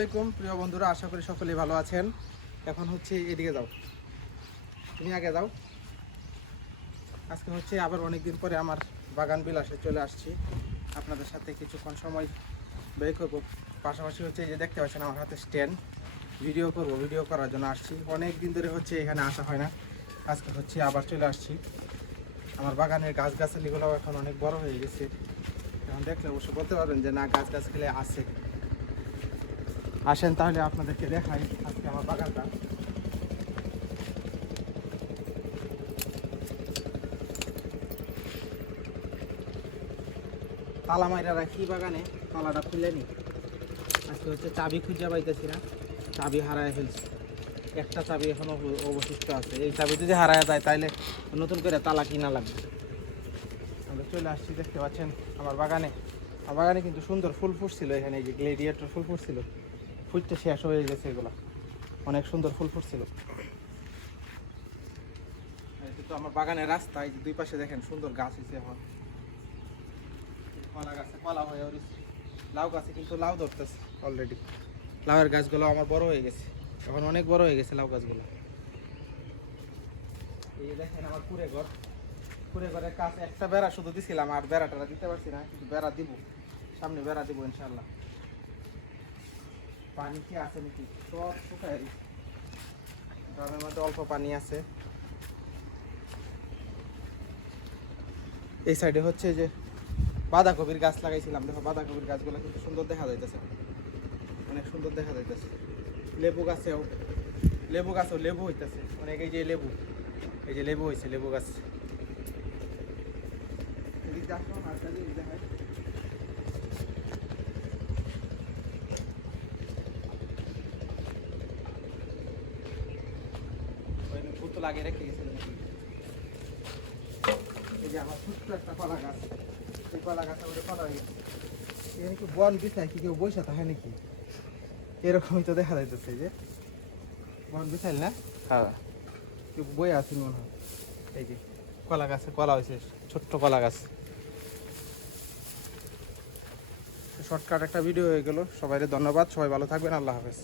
আসসালামাইকুম প্রিয় বন্ধুরা, আশা করি সকলেই ভালো আছেন। এখন হচ্ছে এদিকে যাও। তুমি আগে যাও। আজকে হচ্ছে আবার অনেক দিন পরে আমার বাগান বিলাসে চলে আসছি। আপনাদের সাথে কিছুক্ষণ সময় ব্যয় করব। পাশাপাশি হচ্ছে যে দেখতে পাচ্ছেন, আমার হাতে স্ট্যান্ড ভিডিও করব, ভিডিও করার জন্য আসছি। অনেক দিন ধরে হচ্ছে এখানে আসা হয় না। আজকে হচ্ছে আবার চলে আসছি। আমার বাগানের গাছগাছালিগুলো এখন অনেক বড় হয়ে গেছে। এখন দেখলে অবশ্য বলতে পারবেন যে না গাছ গাছগুলো আছে। আসেন তাহলে আপনাদেরকে দেখাই আজকে আমার বাগানটা। তালা মাইরা রাখি বাগানে? তালাটা খুলেনি আজকে হচ্ছে চাবি খুঁজে পাইতেছি না। চাবি হারায় ফেলছি। একটা চাবি এখনও অবশিষ্ট আছে। এই চাবি যদি হারায় যায় তাহলে নতুন করে তালা কিনা লাগবে। আমরা চলে আসছি, দেখতে পাচ্ছেন আমার বাগানে। আমার বাগানে কিন্তু সুন্দর ফুল ফুটছিল এখানে, এই যে গ্লেডিয়েটর ফুল ফুটছিল। ফুটতে শেষ হয়ে গেছে এগুলা। অনেক সুন্দর ফুল ফুটছিল। আমার বাগানের রাস্তা, এই যে দুই পাশে দেখেন সুন্দর গাছ হয়েছে এখন। কলা গাছে কলা হয়ে উঠেছে। লাউ গাছে কিন্তু লাউ ধরতেছে অলরেডি লাউয়ের গাছগুলো আমার বড় হয়ে গেছে। এখন অনেক বড় হয়ে গেছে লাউ গাছগুলো। এই দেখেন আমার কুড়ে ঘর। কুড়ে ঘরের একটা বেড়া শুধু দিছিলাম, আর বেড়াটা দিতে পারছি না, কিন্তু বেড়া দিব। সামনে বেড়া দিব ইনশাল্লাহ পানি কি আছে নাকি? সব শুকায়। গ্রামের মধ্যে অল্প পানি আছে। এই সাইডে হচ্ছে যে বাঁধাকপির গাছ লাগাইছিলাম। দেখো বাঁধাকপির গাছগুলো কিন্তু সুন্দর দেখা যাইতেছে। অনেক সুন্দর দেখা যাইতেছে। লেবু গাছেও লেবু গাছেও লেবু হইতেছে। অনেক এই যে লেবু এই যে লেবু হয়েছে লেবু গাছ। এদিক ভূত লাগিয়ে রেখে গেছিল নাকি এই যে আমার ছোট্ট একটা কলা গাছ এই কলা গাছ আমাদের কলা হয়ে গেছে। এখানে কি বন বিছায় কি কেউ থাকে নাকি? এরকমই তো দেখা যাইতেছে যে। বন বিছাইল না? হ্যাঁ। কেউ বই আছে মনে হয়। এই যে কলা গাছে কলা হয়েছে ছোট্ট কলা গাছ। শর্টকাট একটা ভিডিও হয়ে গেল। সবাই ধন্যবাদ সবাই ভালো থাকবেন আল্লাহ হাফেজ।